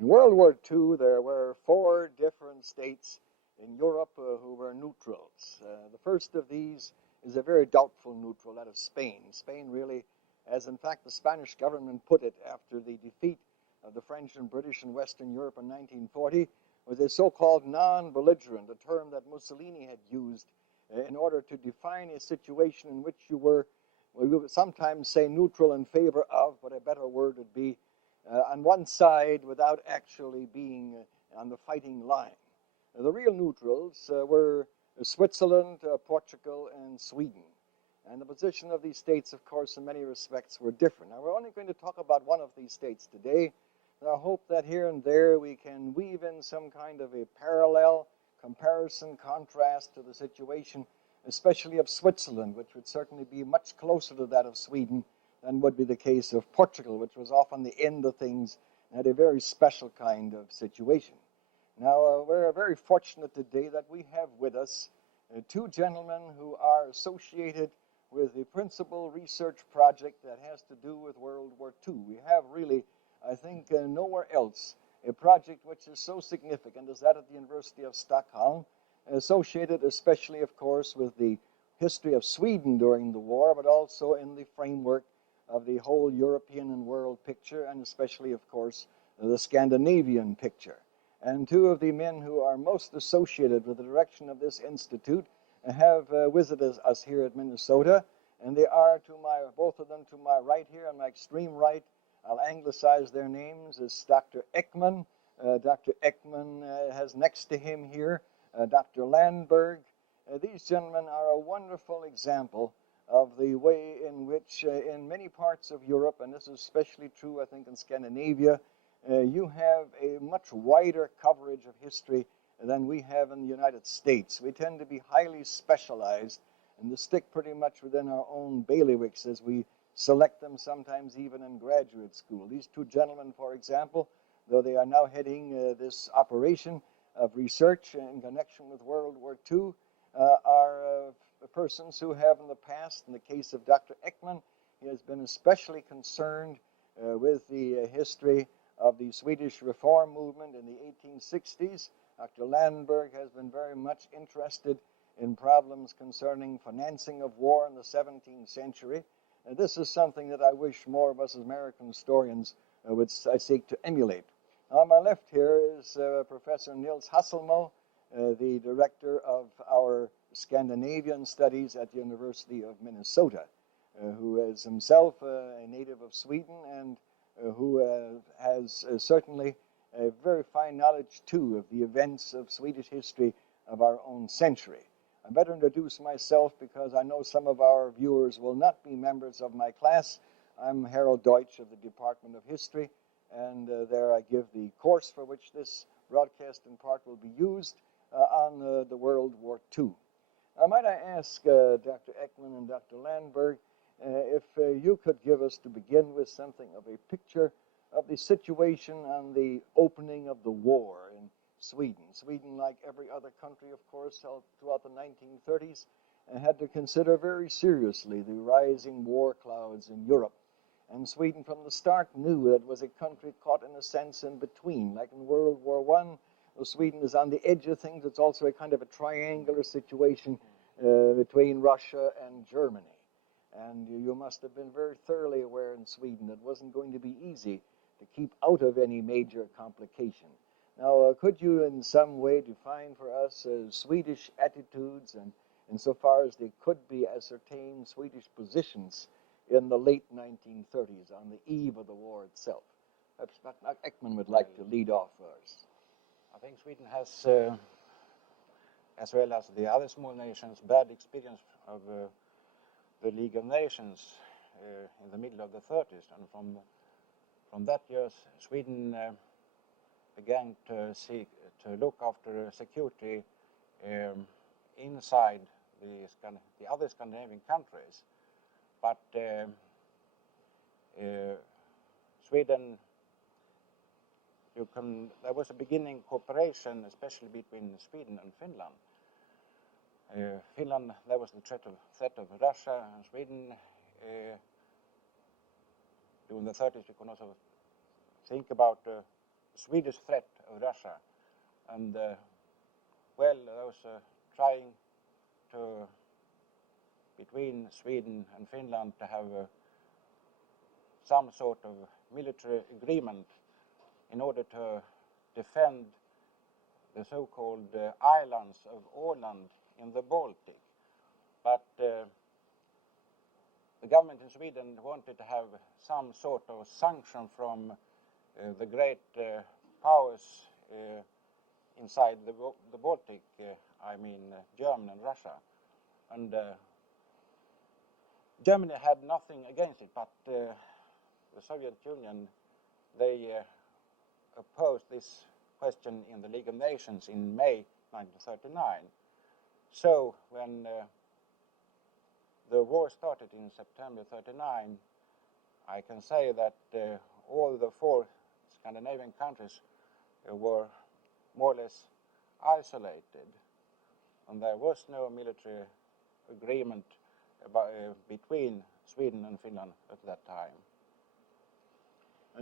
In World War II, there were 4 different states in Europe who were neutrals. The first of these is a very doubtful neutral, that of Spain. Spain really, as in fact the Spanish government put it after the defeat of the French and British in Western Europe in 1940, was a so-called non-belligerent, a term that Mussolini had used in order to define a situation in which you were, well, we would sometimes say neutral in favor of, but a better word would be on one side without actually being on the fighting line. The real neutrals were Switzerland, Portugal, and Sweden. And the position of these states, of course, in many respects were different. Now, we're only going to talk about one of these states today. And I hope that here and there we can weave in some kind of a parallel, comparison, contrast to the situation, especially of Switzerland, which would certainly be much closer to that of Sweden than would be the case of Portugal, which was off on the end of things and had a very special kind of situation. Now, we're very fortunate today that we have with us 2 gentlemen who are associated with the principal research project that has to do with World War II. We have really, I think, nowhere else a project which is so significant as that at the University of Stockholm, associated especially, of course, with the history of Sweden during the war, but also in the framework of the whole European and world picture, and especially, of course, the Scandinavian picture. And 2 of the men who are most associated with the direction of this institute have visited us here at Minnesota, and they are both of them to my right here, on my extreme right. I'll anglicize their names as Dr. Ekman. Dr. Ekman has next to him here Dr. Landberg. These gentlemen are a wonderful example of the way in which in many parts of Europe, and this is especially true, I think, in Scandinavia, you have a much wider coverage of history than we have in the United States. We tend to be highly specialized and to stick pretty much within our own bailiwicks as we select them, sometimes even in graduate school. These 2 gentlemen, for example, though they are now heading this operation of research in connection with World War II, are persons who have in the past, in the case of Dr. Ekman, he has been especially concerned with the history of the Swedish reform movement in the 1860s. Dr. Landberg has been very much interested in problems concerning financing of war in the 17th century. This is something that I wish more of us as American historians would seek to emulate. On my left here is Professor Nils Hasselmo, the director of our Scandinavian Studies at the University of Minnesota, who is himself a native of Sweden and who has certainly a very fine knowledge, too, of the events of Swedish history of our own century. I better introduce myself because I know some of our viewers will not be members of my class. I'm Harold Deutsch of the Department of History, and there I give the course for which this broadcast in part will be used on the World War II. Might I ask Dr. Ekman and Dr. Landberg if you could give us, to begin with, something of a picture of the situation on the opening of the war in Sweden. Sweden, like every other country, of course, throughout the 1930s, had to consider very seriously the rising war clouds in Europe. And Sweden, from the start, knew that it was a country caught, in a sense, in between. Like in World War I, Sweden is on the edge of things. It's also a kind of a triangular situation between Russia and Germany. And you must have been very thoroughly aware in Sweden that it wasn't going to be easy to keep out of any major complication. Now, could you in some way define for us Swedish attitudes and, insofar as they could be ascertained, Swedish positions in the late 1930s on the eve of the war itself? Perhaps Dr. Ekman would like to lead off first. I think Sweden has, as well as the other small nations, bad experience of the League of Nations in the middle of the 30s, and from that years, Sweden began to look after security inside the other Scandinavian countries, but Sweden, there was a beginning cooperation, especially between Sweden and Finland. Finland, there was the threat of Russia, and Sweden, during the 30s, we could also think about Swedish threat of Russia, and well, those trying to between Sweden and Finland to have some sort of military agreement in order to defend the so-called islands of Åland in the Baltic. But the government in Sweden wanted to have some sort of sanction from the great powers inside the Baltic, I mean Germany and Russia. And Germany had nothing against it, but the Soviet Union, they opposed this question in the League of Nations in May 1939. So when the war started in September 1939, I can say that all the 4 Scandinavian countries were more or less isolated, and there was no military agreement between Sweden and Finland at that time.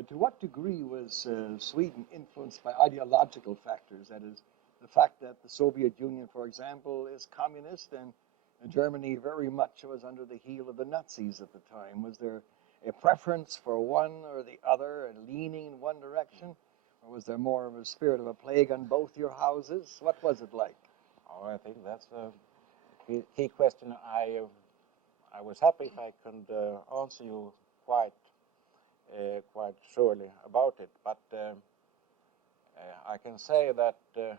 To what degree was Sweden influenced by ideological factors? That is, the fact that the Soviet Union, for example, is communist, and Germany very much was under the heel of the Nazis at the time. Was there a preference for one or the other, and leaning in one direction? Or was there more of a spirit of a plague on both your houses? What was it like? Oh, I think that's a key question. I was happy if I could answer you quite surely about it, but I can say that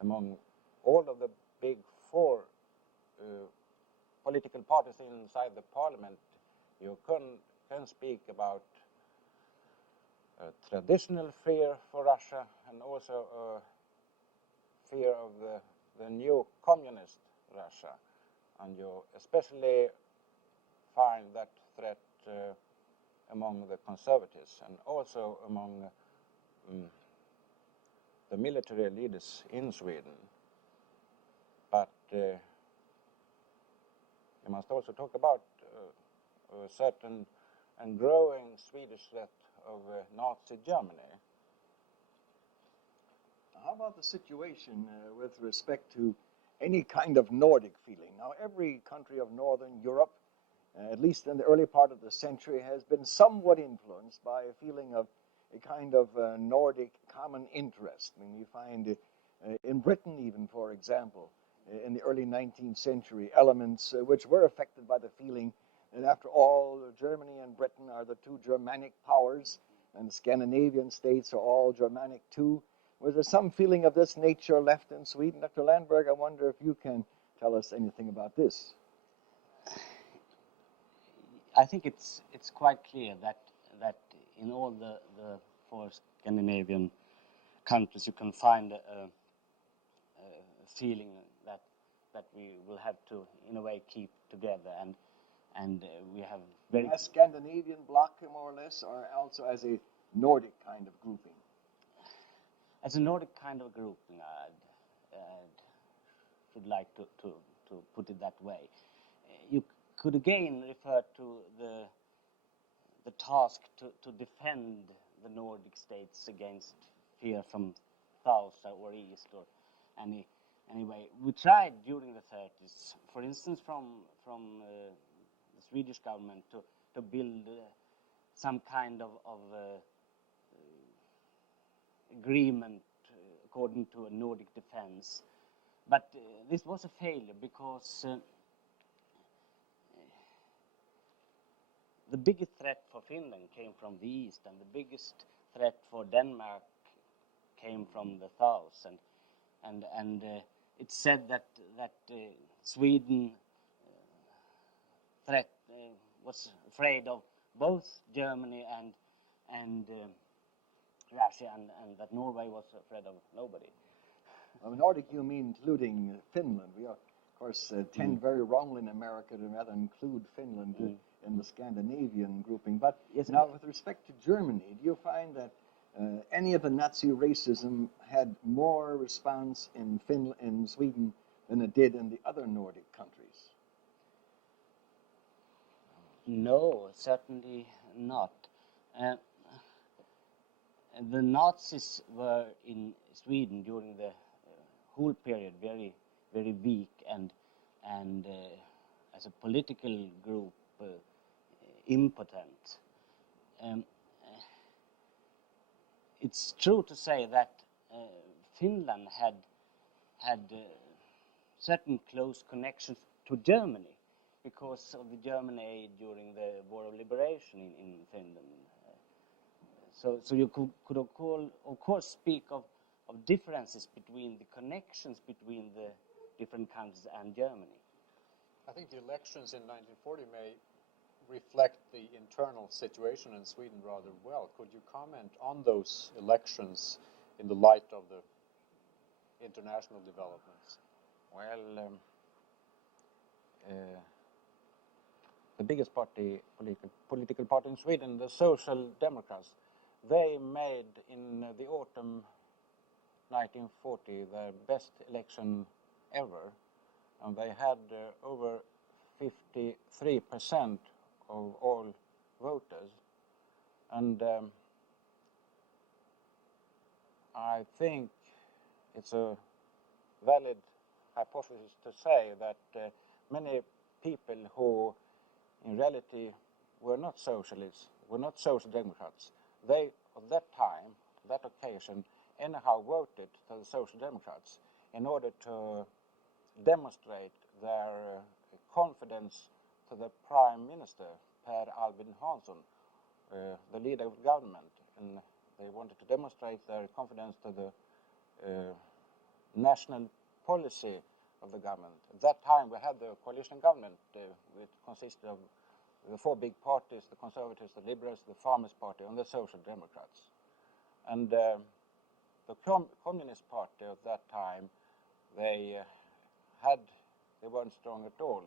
among all of the big 4 political parties inside the parliament, you can speak about a traditional fear for Russia and also a fear of the new communist Russia, and you especially find that threat among the conservatives and also among the military leaders in Sweden. But you must also talk about a certain and growing Swedish threat of Nazi Germany. How about the situation with respect to any kind of Nordic feeling? Now, every country of Northern Europe, at least in the early part of the century, has been somewhat influenced by a feeling of a kind of Nordic common interest. I mean, you find in Britain even, for example, in the early 19th century, elements which were affected by the feeling that after all, Germany and Britain are the 2 Germanic powers, and the Scandinavian states are all Germanic too. Was there some feeling of this nature left in Sweden? Dr. Landberg, I wonder if you can tell us anything about this. I think it's quite clear that in all the 4 Scandinavian countries you can find a feeling that we will have to, in a way, keep together, and we have very... As Scandinavian bloc, more or less, or also as a Nordic kind of grouping? As a Nordic kind of grouping, I should like to put it that way. You could again refer to the task to defend the Nordic states against fear from south or east or anyway. We tried during the 30s, for instance, from the Swedish government to build some kind of agreement according to a Nordic defense. But this was a failure because the biggest threat for Finland came from the east, and the biggest threat for Denmark came from the south. And it's said that Sweden was afraid of both Germany and Russia, and that Norway was afraid of nobody. Well, Nordic, you mean including Finland. We are, of course, tend very wrongly in America to rather include Finland in the Scandinavian grouping. But yes, now, with respect to Germany, do you find that any of the Nazi racism had more response in Sweden than it did in the other Nordic countries? No, certainly not. And the Nazis were in Sweden during the whole period very, very weak and as a political group impotent. It's true to say that Finland had certain close connections to Germany because of the German aid during the War of Liberation in Finland. So you could of course speak of differences between the connections between the different countries and Germany. I think the elections in 1940 may reflect the internal situation in Sweden rather well. Could you comment on those elections in the light of the international developments? Well, the biggest political party in Sweden, the Social Democrats, they made in the autumn 1940 their best election ever, and they had over 53% of all voters. And I think it's a valid hypothesis to say that many people who in reality were not socialists, were not social democrats, they at that time, that occasion, anyhow voted to the Social Democrats in order to demonstrate their confidence to the Prime Minister, Per Albin Hansson, the leader of the government, and they wanted to demonstrate their confidence to the national policy of the government. At that time we had the coalition government, which consisted of the four big parties, the Conservatives, the Liberals, the Farmers' Party, and the Social Democrats. And the Communist Party at that time, they weren't strong at all.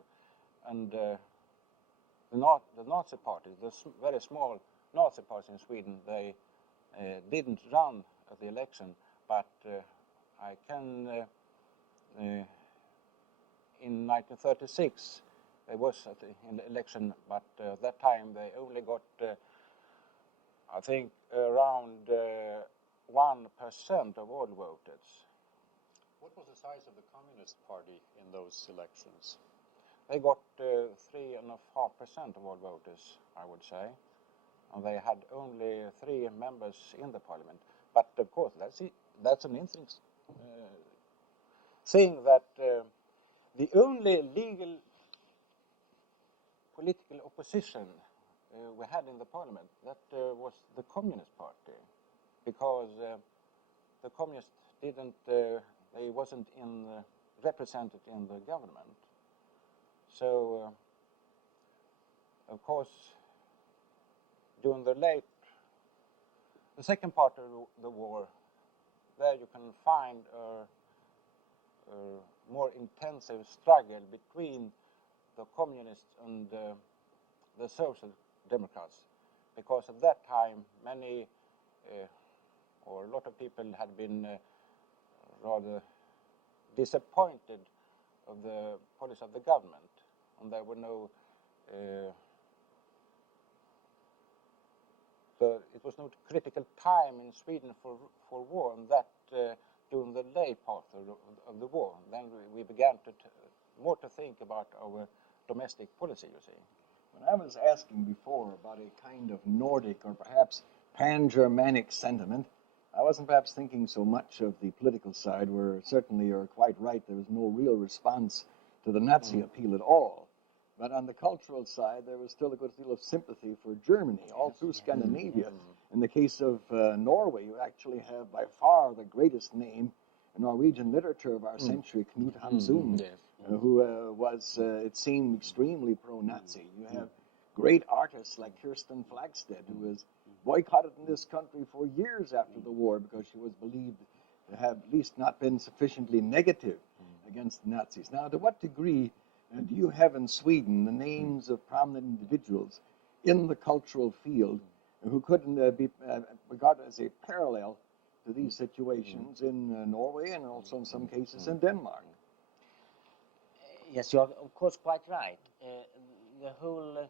And the Nazi party, the very small Nazi parties in Sweden, they didn't run at the election, but I can, in 1936, there was an election, but at that time they only got, I think, around 1% of all voters. What was the size of the Communist Party in those elections? They got 3.5% of all voters, I would say, and they had only 3 members in the parliament. But of course, that's an interesting thing that the only legal political opposition we had in the parliament, that was the Communist Party, because the Communists didn't, they wasn't represented in the government. So, of course, during the second part of the war, there you can find a more intensive struggle between the communists and the social democrats, because at that time many or a lot of people had been rather disappointed of the policy of the government, and there were no so it was no critical time in Sweden for war, and that during the late part of the war, then we began to more to think about our domestic policy, you see. When I was asking before about a kind of Nordic or perhaps pan-Germanic sentiment, I wasn't perhaps thinking so much of the political side, where certainly you're quite right, there was no real response to the Nazi appeal at all. But on the cultural side, there was still a good deal of sympathy for Germany, all through Scandinavia. In the case of Norway, you actually have by far the greatest name in Norwegian literature of our century, Knut Hamsun, who was, it seemed, extremely pro-Nazi. You have great artists like Kirsten Flagstedt, who was boycotted in this country for years after the war because she was believed to have at least not been sufficiently negative against the Nazis. Now, to what degree do you have in Sweden the names of prominent individuals in the cultural field who could be regarded as a parallel to these situations in Norway and also in some cases in Denmark? Yes, you are of course quite right. The whole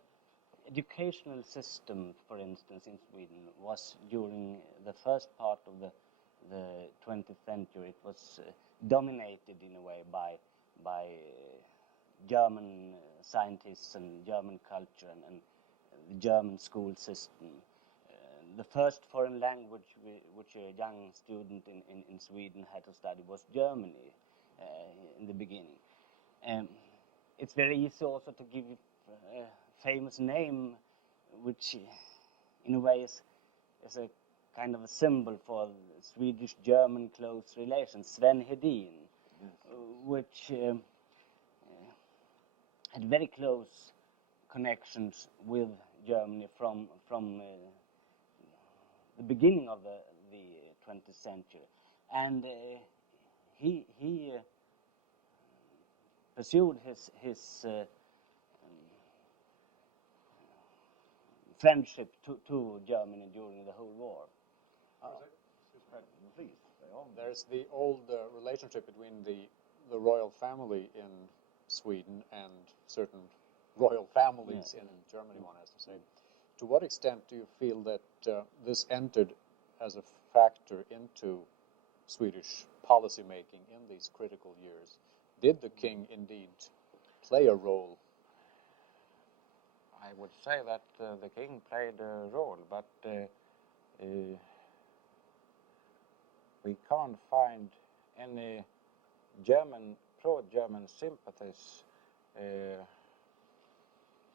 educational system, for instance, in Sweden was during the first part of the 20th century. It was dominated in a way by German scientists and German culture and the German school system. The first foreign language which a young student in Sweden had to study was Germany in the beginning. It's very easy also to give a famous name, which in a way is a kind of a symbol for Swedish-German close relations, Sven Hedin, which had very close connections with Germany from the beginning of the 20th century, and he pursued his friendship to Germany during the whole war. There's the old relationship between the royal family in Sweden and certain royal families in Germany, one has to say. To what extent do you feel that this entered as a factor into Swedish policy making in these critical years? Did the king indeed play a role? I would say that the king played a role, but we can't find any pro-German sympathies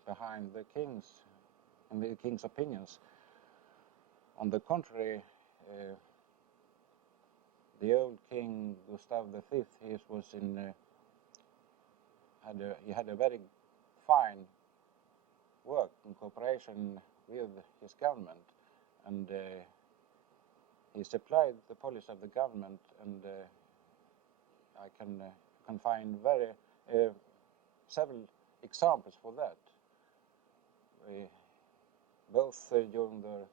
behind the king's opinions. On the contrary, the old king Gustav V, he had a very fine work in cooperation with his government, and he supplied the policy of the government, and I can find several examples for that. Both during the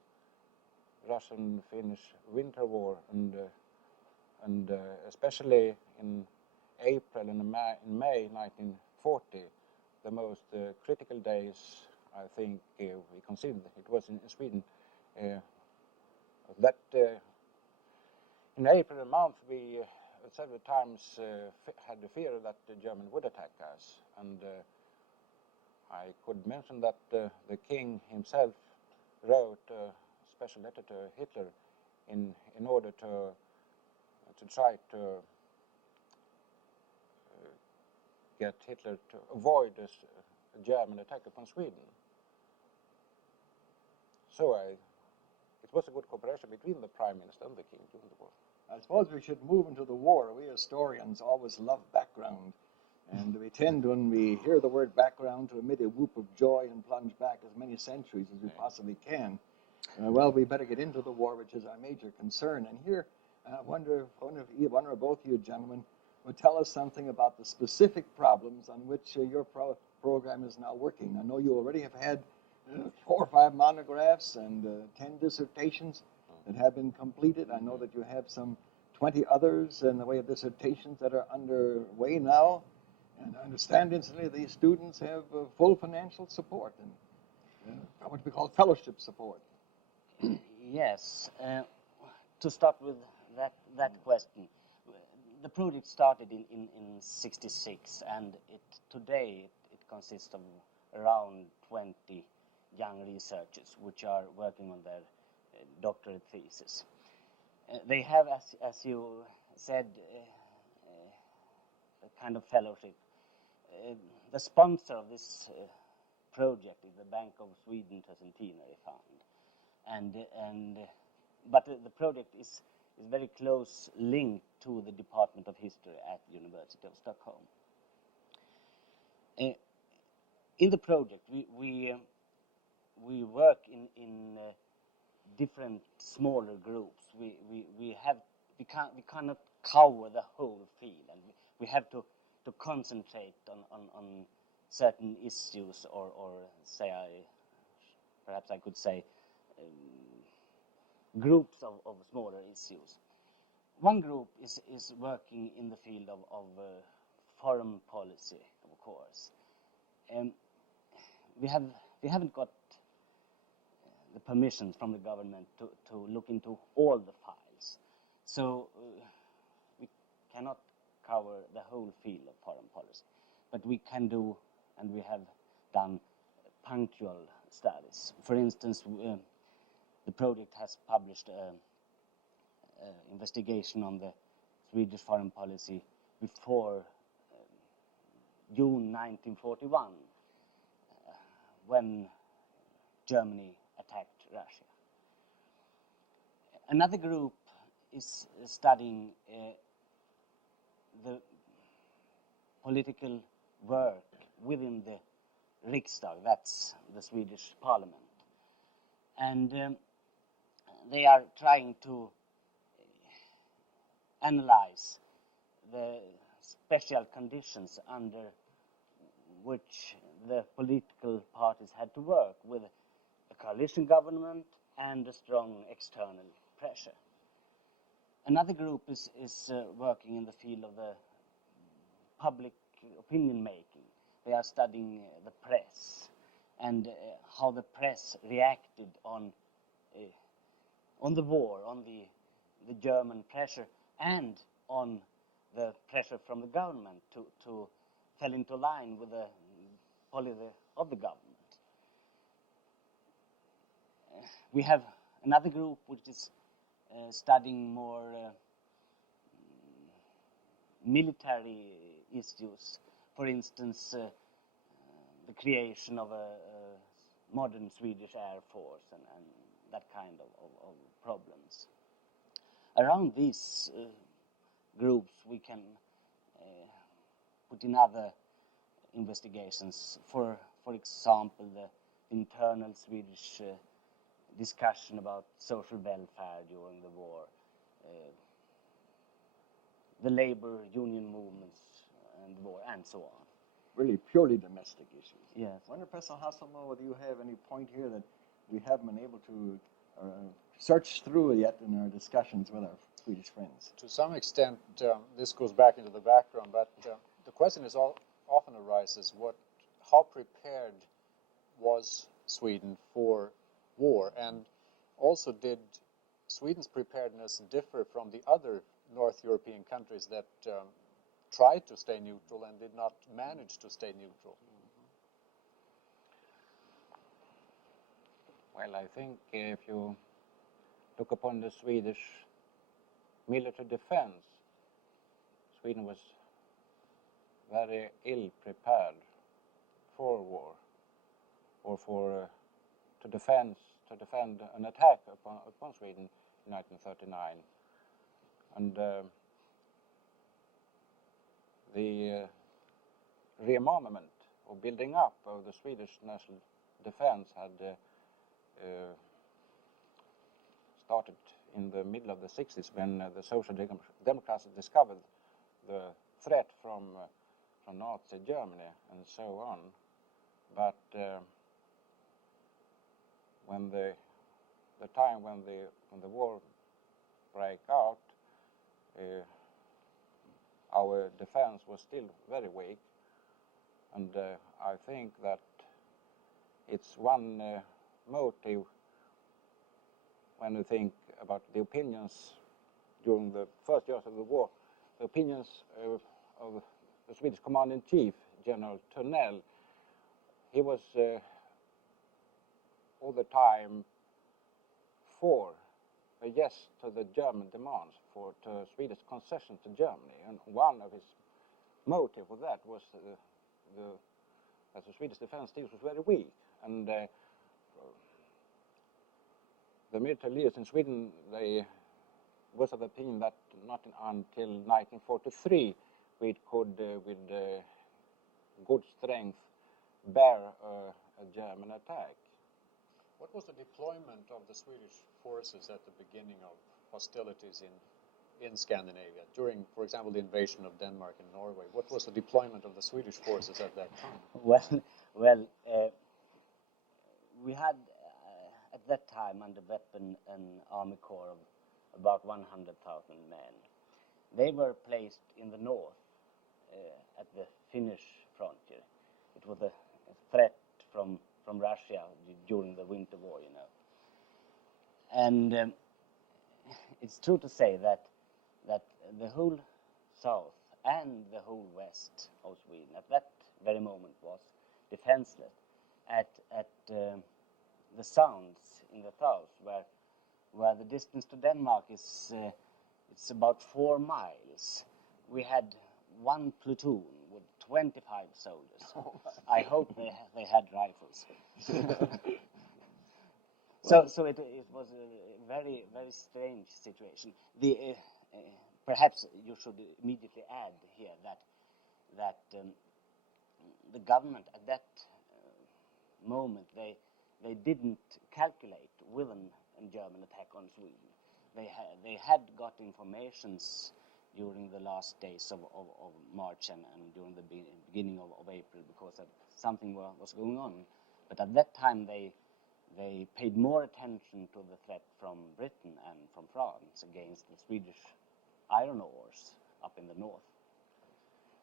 Russian-Finnish Winter War and especially in April and in May 1940, the most critical days, I think we considered it was in Sweden. That in April month we several times had the fear that the German would attack us, and I could mention that the king himself wrote a special letter to Hitler in order to try to get Hitler to avoid a German attack upon Sweden. So it was a good cooperation between the Prime Minister and the king during the war. I suppose we should move into the war. We historians always love background. And we tend, when we hear the word background, to emit a whoop of joy and plunge back as many centuries as we possibly can. Well, we better get into the war, which is our major concern. And here, I wonder if one or both of you gentlemen would tell us something about the specific problems on which your program is now working. I know you already have had 4 or 5 monographs and 10 dissertations that have been completed. I know that you have some 20 others in the way of dissertations that are underway now. And I understand, incidentally, these students have full financial support and what we call fellowship support. Yes. To start with that question, the project started in '66, and today it consists of around 20 young researchers which are working on their doctorate thesis. They have, as you said, a kind of fellowship. The sponsor of this project is the Bank of Sweden Centenary Fund, but the project is very close linked to the Department of History at the University of Stockholm. In the project, we work in different smaller groups. We cannot cover the whole field, and we have to concentrate on certain issues, or say, perhaps I could say, groups of smaller issues. One group is working in the field of foreign policy, of course. We haven't got the permissions from the government to look into all the files. So we cannot cover the whole field of foreign policy, but we can do, and we have done, punctual studies. For instance, the project has published an investigation on the Swedish foreign policy before June 1941, when Germany attacked Russia. Another group is studying the political work within the Riksdag, that's the Swedish parliament. And they are trying to analyze the special conditions under which the political parties had to work with a coalition government and a strong external pressure. Another group is working in the field of the public opinion making. They are studying the press and how the press reacted on the war, on the German pressure, and on the pressure from the government to fall into line with the policy of the government. We have another group which is studying more military issues. For instance, the creation of a modern Swedish Air Force and that kind of problems. Around these groups we can put in other investigations. For example, the internal Swedish discussion about social welfare during the war, the labor union movements and the war, and so on. Really purely domestic issues. Yes. I wonder, Professor Hasselmo, whether you have any point here that we haven't been able to search through yet in our discussions with our Swedish friends. To some extent, this goes back into the background, but the question often arises: how prepared was Sweden for war, and also did Sweden's preparedness differ from the other North European countries that tried to stay neutral and did not manage to stay neutral? Well, I think if you look upon the Swedish military defense, Sweden was very ill prepared for war, or for to defend an attack upon Sweden in 1939, and the rearmament or building up of the Swedish national defense had started in the middle of the 60s, when the Social Democrats discovered the threat from Nazi Germany and so on. But when the time when the war broke out, our defense was still very weak, and I think that it's one motive when we think about the opinions during the first years of the war. The opinions of the Swedish Commander-in-Chief, General Törnell, he was all the time for a yes to the German demands, to Swedish concession to Germany, and one of his motive for that was that the Swedish defense still was very weak, and the military leaders in Sweden, they was of the opinion that not until 1943 we could, with good strength, bear a German attack. What was the deployment of the Swedish forces at the beginning of hostilities in Scandinavia, during, for example, the invasion of Denmark and Norway? What was the deployment of the Swedish forces at that time? Well, we had at that time under weapon an army corps of about 100,000 men. They were placed in the north at the Finnish frontier. It was a threat from Russia during the Winter War, you know. and it's true to say that the whole south and the whole west of Sweden at that very moment was defenseless. At the sounds in the south, where the distance to Denmark is it's about 4 miles, we had one platoon with 25 soldiers. Oh, I hope they had rifles. So it was a very, very strange situation. Perhaps you should immediately add here that the government at that moment they didn't calculate with a German attack on Sweden. They had got informations during the last days of March and during the beginning of April, because something was going on. But at that time they paid more attention to the threat from Britain and from France against the Swedish iron ores up in the north.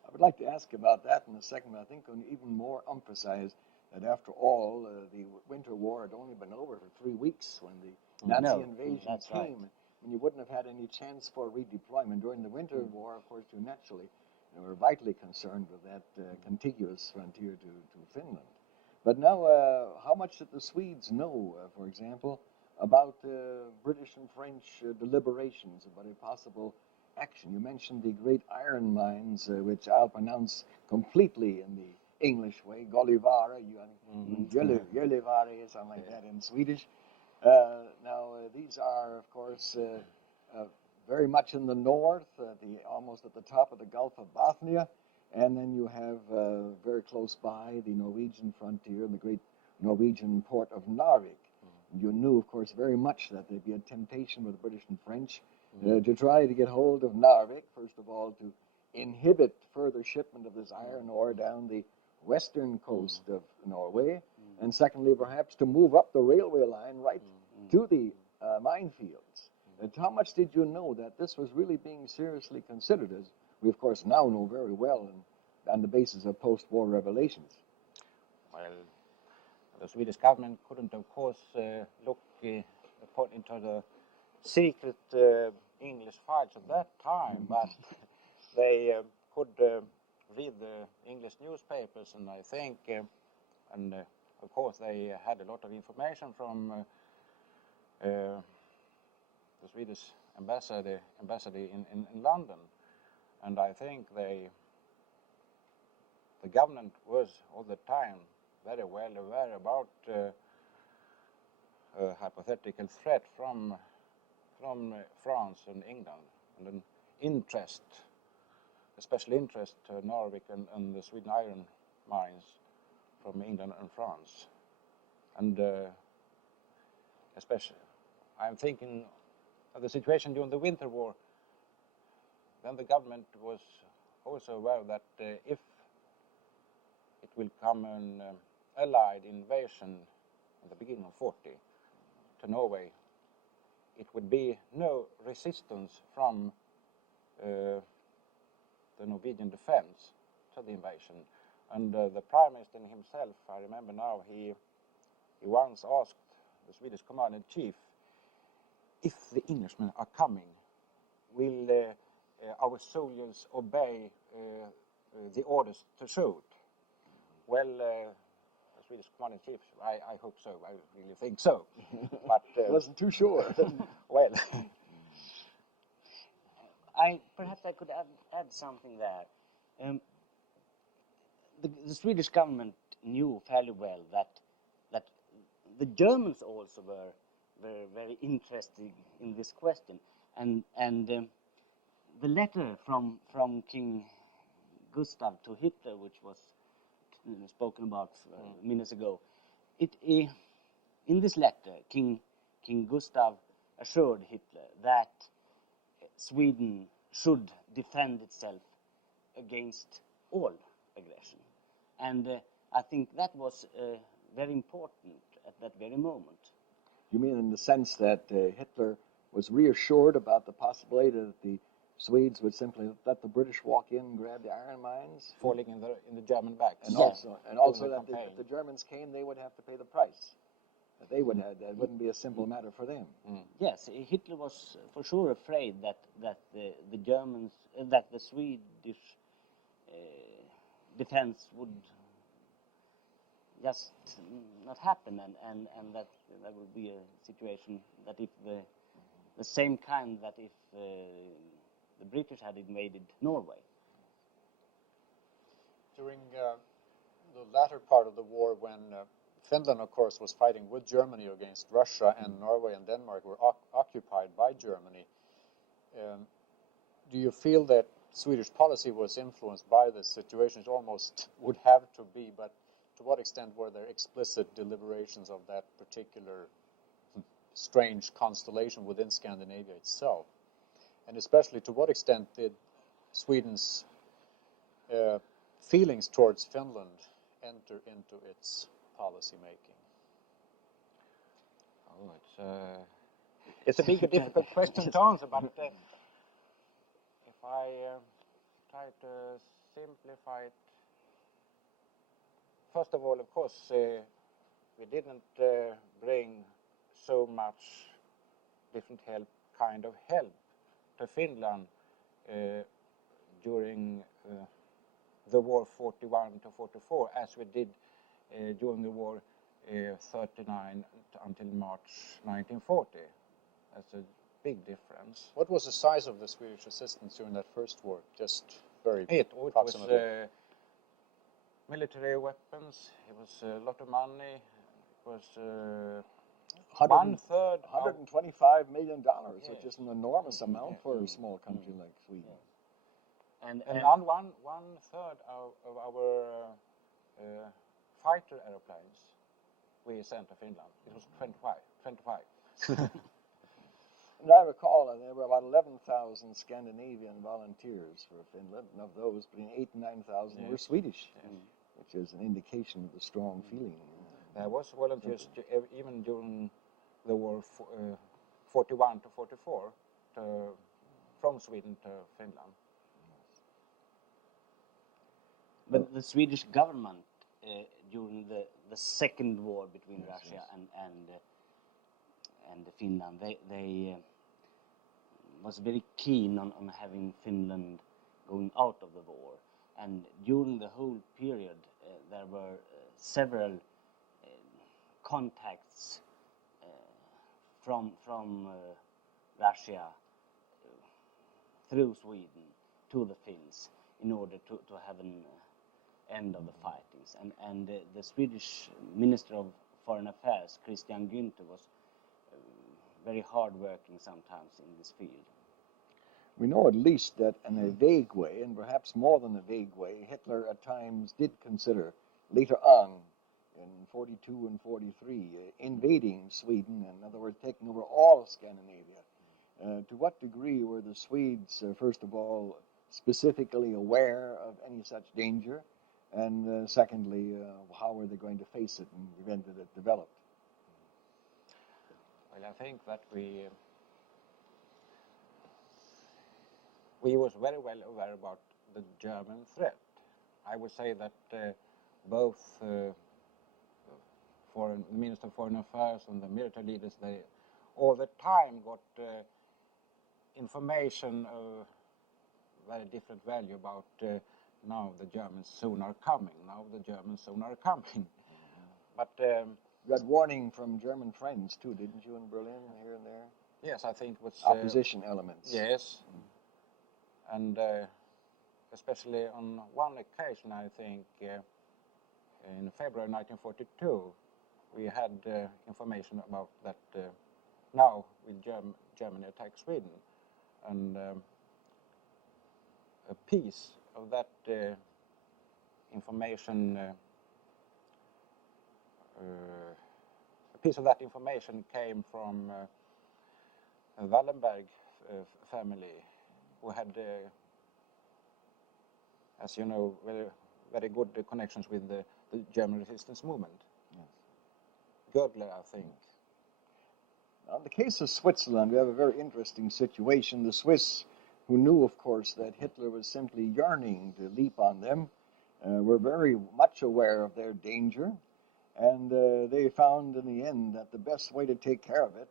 I would like to ask about that in a second, but I think I'm even more emphasize that after all, the Winter War had only been over for 3 weeks when the Nazi invasion came. Right. And you wouldn't have had any chance for redeployment. During the Winter War, of course, you naturally were vitally concerned with that contiguous frontier to Finland. But now, how much did the Swedes know, for example, about British and French deliberations about a possible action? You mentioned the great iron mines, which I'll pronounce completely in the English way, Gällivare, Gällivare, something like that in Swedish. Now, these are, of course, very much in the north, almost at the top of the Gulf of Bothnia, and then you have very close by the Norwegian frontier, the great Norwegian port of Narvik. You knew, of course, very much that there'd be a temptation with the British and French to try to get hold of Narvik, first of all, to inhibit further shipment of this iron ore down the western coast of Norway, and secondly, perhaps to move up the railway line right to the minefields. How much did you know that this was really being seriously considered, as we, of course, now know very well on the basis of post-war revelations? Well, the Swedish government couldn't, of course, look into the secret English files at that time, but they could read the English newspapers, and I think, of course, they had a lot of information from the Swedish ambassador in London, and I think the government was all the time very well aware about a hypothetical threat from France and England, and an interest, a special interest to Narvik and the Sweden iron mines from England and France. And especially, I'm thinking of the situation during the Winter War. Then the government was also aware that if it will come an Allied invasion in the beginning of 40 to Norway, it would be no resistance from the Norwegian defense to the invasion. And the Prime Minister himself, I remember now, he once asked the Swedish Commander-in-Chief, if the Englishmen are coming, will our soldiers obey the orders to shoot? Well, the Swedish Commander-in-Chief, I hope so, I really think so. But wasn't too sure. Well, Perhaps I could add something there. The Swedish government knew fairly well that the Germans also were very interested in this question, and the letter from King Gustav to Hitler, which was spoken about minutes ago, in this letter, King Gustav assured Hitler that Sweden should defend itself against all aggression. And I think that was very important at that very moment. You mean in the sense that Hitler was reassured about the possibility that the Swedes would simply let the British walk in, grab the iron mines, falling in the German backs. and also that if the Germans came, they would have to pay the price. that they would have. That wouldn't be a simple matter for them. Yes, Hitler was for sure afraid that the Germans, that the Swedish defense would just not happen, and that there would be a situation that if the same kind that if the British had invaded Norway. During the latter part of the war, when Finland, of course, was fighting with Germany against Russia, and Norway and Denmark were occupied by Germany, do you feel that Swedish policy was influenced by this situation? It almost would have to be, but to what extent were there explicit deliberations of that particular strange constellation within Scandinavia itself? And especially, to what extent did Sweden's feelings towards Finland enter into its policy making? Oh, it's a big, difficult question to answer, but if I try to simplify it, first of all, of course, we didn't bring so much different kind of help to Finland during the war 41 to 44, as we did during the war 39 until March 1940. That's a big difference. What was the size of the Swedish assistance during that first war? Just very approximately. It was military weapons. It was a lot of money. It was 1/3. $125 million, Yes. which is an enormous amount for a small country like Sweden. And one-third of our fighter aeroplanes we sent to Finland. It was 25. And I recall there were about 11,000 Scandinavian volunteers for Finland, and of those, between 8,000 and 9,000 were Swedish, which is an indication of the strong feeling. There was volunteers even during the war 41 to 44 from Sweden to Finland. But the Swedish government during the second war between Russia and Finland, they was very keen on having Finland going out of the war, and during the whole period there were several contacts from Russia through Sweden to the Finns in order to have an end of the fightings, and the Swedish Minister of Foreign Affairs, Christian Günther, was very hard working sometimes in this field. We know at least that in a vague way, and perhaps more than a vague way, Hitler at times did consider later on in 42 and 43 invading Sweden, in other words taking over all of Scandinavia. To what degree were the Swedes, first of all, specifically aware of any such danger, and secondly, how were they going to face it in the event that it developed? Well, I think that we was very well aware about the German threat. I would say that both the Minister of Foreign Affairs and the military leaders, they all the time got information of very different value about now the Germans soon are coming, now the Germans soon are coming. But you had warning from German friends too, didn't you, in Berlin, here and there? Yes, I think it was opposition elements. Yes, and especially on one occasion, I think in February 1942, we had information about that now will Germany attack Sweden, and a piece of that information. A piece of that information came from a Landberg family, who had, as you know, very good connections with the German resistance movement. Yes. Gödler, I think. Now, in the case of Switzerland, we have a very interesting situation. The Swiss, who knew, of course, that Hitler was simply yearning to leap on them, were very much aware of their danger. And they found in the end that the best way to take care of it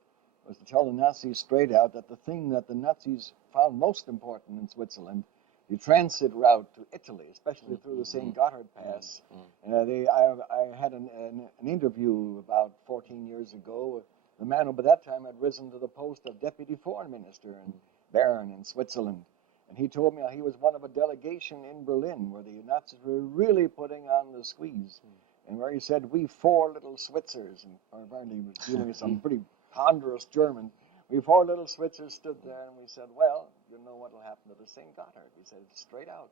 was to tell the Nazis straight out that the thing that the Nazis found most important in Switzerland, the transit route to Italy, especially through the St. Gotthard Pass. I had an interview about 14 years ago. The man who by that time had risen to the post of deputy foreign minister in Bern in Switzerland. And he told me he was one of a delegation in Berlin where the Nazis were really putting on the squeeze. And where he said, we four little Switzers, and apparently he was dealing with some pretty ponderous German, we four little Switzers stood there and we said, well, you know what will happen to the St. Gotthard. We said it straight out.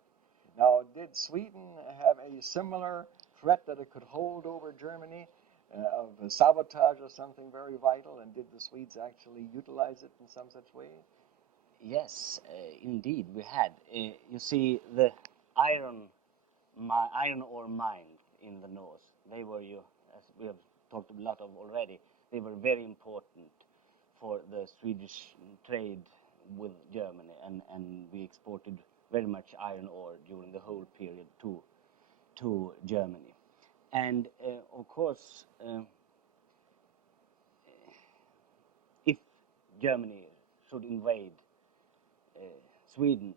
Now, did Sweden have a similar threat that it could hold over Germany of sabotage or something very vital? And did the Swedes actually utilize it in some such way? Yes, indeed, we had. You see, the iron ore mine in the north, they were, as we have talked a lot of already, they were very important for the Swedish trade with Germany, and we exported very much iron ore during the whole period to Germany. And of course, if Germany should invade Sweden,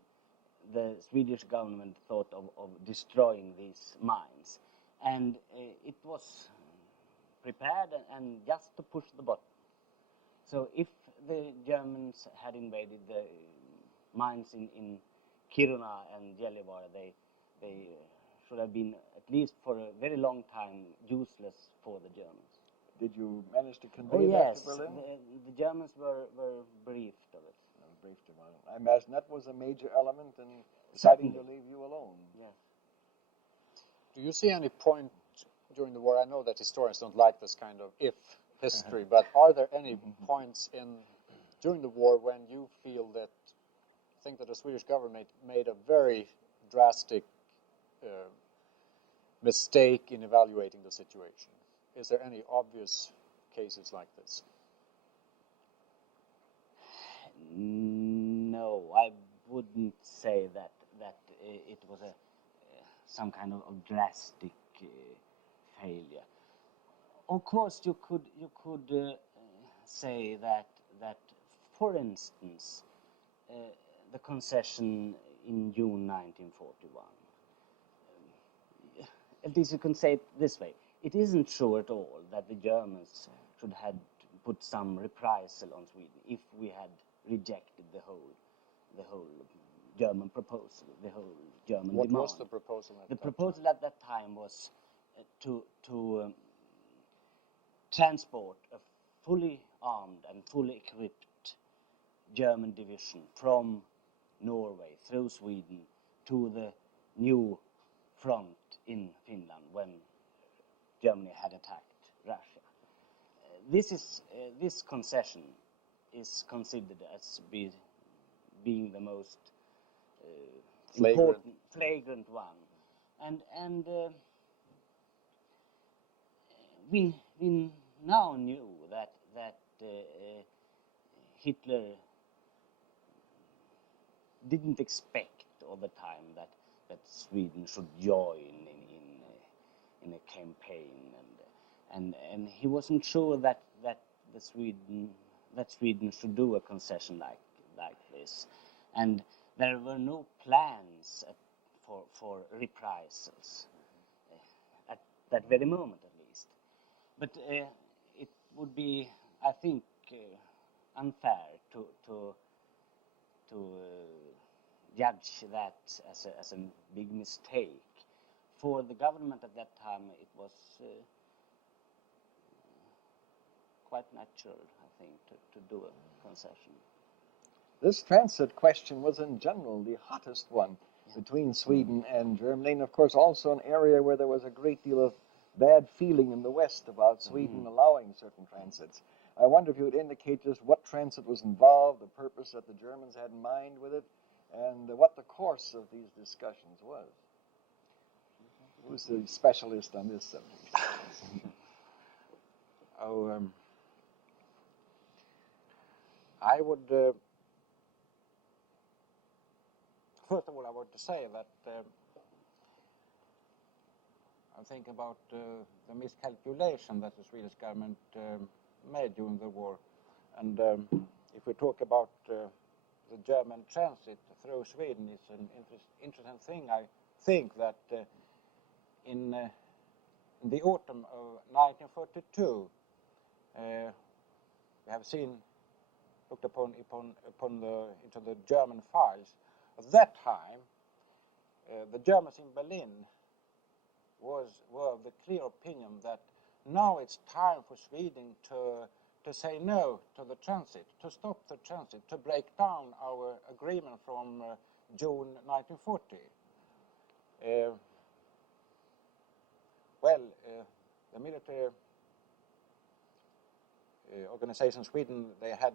the Swedish government thought of destroying these mines. And it was prepared and just to push the button. So if the Germans had invaded the mines in Kiruna and Gällivare, they should have been, at least for a very long time, useless for the Germans. Did you manage to convey that to Berlin? Yes, the Germans were briefed of it. Briefed about it. I imagine that was a major element in deciding to leave you alone. Yes. Do you see any point during the war? I know that historians don't like this kind of if history, but are there any points during the war when you think that the Swedish government made a very drastic mistake in evaluating the situation? Is there any obvious cases like this? No, I wouldn't say that it was some kind of drastic failure. Of course, you could say that for instance, the concession in June 1941. At least you can say it this way: it isn't true at all that the Germans should have put some reprisal on Sweden if we had rejected the whole German proposal, the whole German demand. What was the proposal at that time? The proposal at that time was to transport a fully armed and fully equipped German division from Norway through Sweden to the new front in Finland when Germany had attacked Russia. This concession is considered as being the most important, flagrant one, and we now knew that Hitler didn't expect all the time that Sweden should join in a campaign, and he wasn't sure that Sweden should do a concession like this, and there were no plans for reprisals at that very moment, at least. But it would be, I think, unfair to judge that as a big mistake. For the government at that time, it was quite natural, I think, to do a concession. This transit question was in general the hottest one between Sweden and Germany, and of course also an area where there was a great deal of bad feeling in the West about Sweden allowing certain transits. I wonder if you would indicate just what transit was involved, the purpose that the Germans had in mind with it, and what the course of these discussions was. Who's the specialist on this subject? I would, first of all, I want to say that I think about the miscalculation that the Swedish government made during the war. And if we talk about the German transit through Sweden, it's an interesting thing. I think that in the autumn of 1942, we have looked into the German files. At that time, the Germans in Berlin were of the clear opinion that now it's time for Sweden to say no to the transit, to stop the transit, to break down our agreement from June 1940. The military organization in Sweden, they had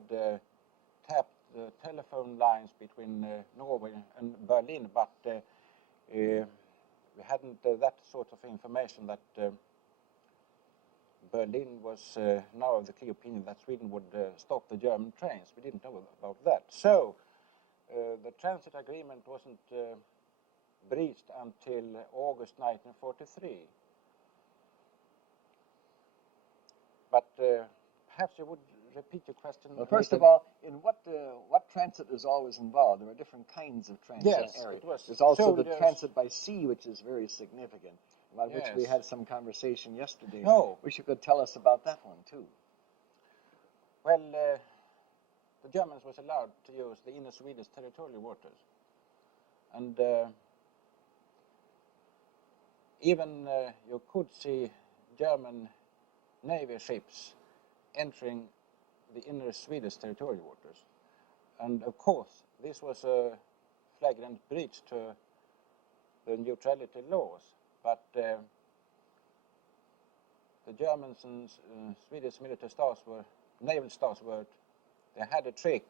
tapped the telephone lines between Norway and Berlin, but we hadn't that sort of information that Berlin was now of the clear opinion that Sweden would stop the German trains. We didn't know about that. So the transit agreement wasn't breached until August 1943. But perhaps you would repeat your question. Well, first of all, in what transit is always involved? There are different kinds of transit. Yes, it was. There's also the transit by sea, which is very significant, about which we had some conversation yesterday. No. Wish you could tell us about that one, too. Well, the Germans was allowed to use the inner Swedish territorial waters. And even you could see German Navy ships entering the inner Swedish territorial waters. And of course, this was a flagrant breach to the neutrality laws. But the Germans and Swedish military stars naval stars they had a trick.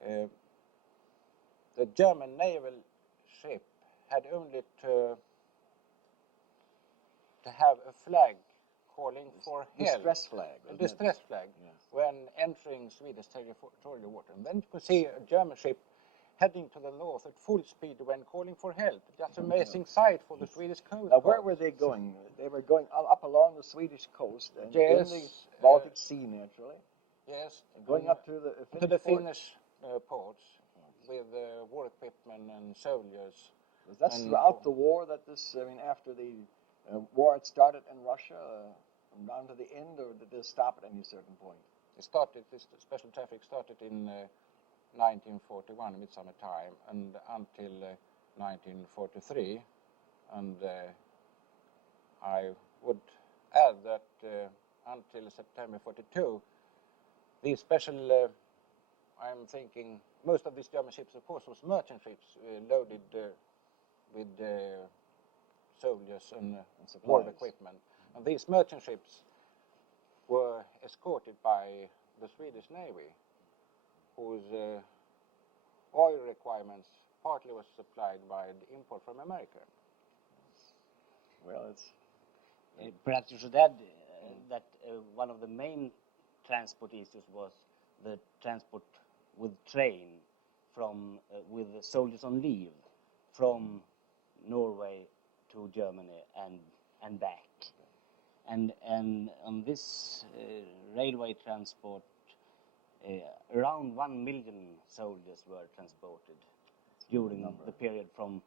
The German naval ship had only to have a flag calling for help. Distress flag. A distress flag, yes, when entering Swedish territorial water. And then you could see a German ship heading to the north at full speed when calling for help. Just an amazing sight for the Swedish coast. Now, where were they going? They were going up along the Swedish coast and yes, in the Baltic Sea, naturally. Yes. Going up to the Finnish ports with war equipment and soldiers. That's throughout the war that this, I mean, after the war had started in Russia, from down to the end, or did this stop at any certain point? This special traffic started in 1941, midsummer time, and until 1943. And I would add that until September 42, these special, I'm thinking, most of these German ships, of course, was merchant ships loaded with soldiers and war equipment. And these merchant ships were escorted by the Swedish Navy, whose oil requirements partly was supplied by the import from America. Well, it's... Perhaps you should add that one of the main transport issues was the transport with train from with the soldiers on leave from Norway to Germany and back. And on this railway transport, around 1 million soldiers were transported during the period from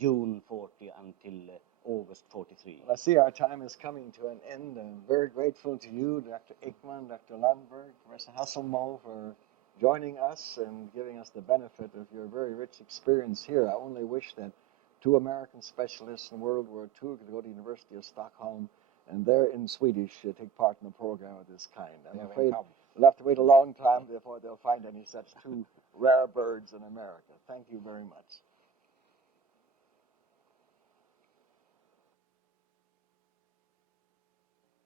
June 40 until August 43. Well, I see our time is coming to an end. I'm very grateful to you, Dr. Ekman, Dr. Landberg, Professor Hasselmo, for joining us and giving us the benefit of your very rich experience here. I only wish that 2 American specialists in World War II could go to the University of Stockholm and there in Swedish take part in a program of this kind. I'm afraid we'll have to wait a long time before they'll find any such 2 rare birds in America. Thank you very much.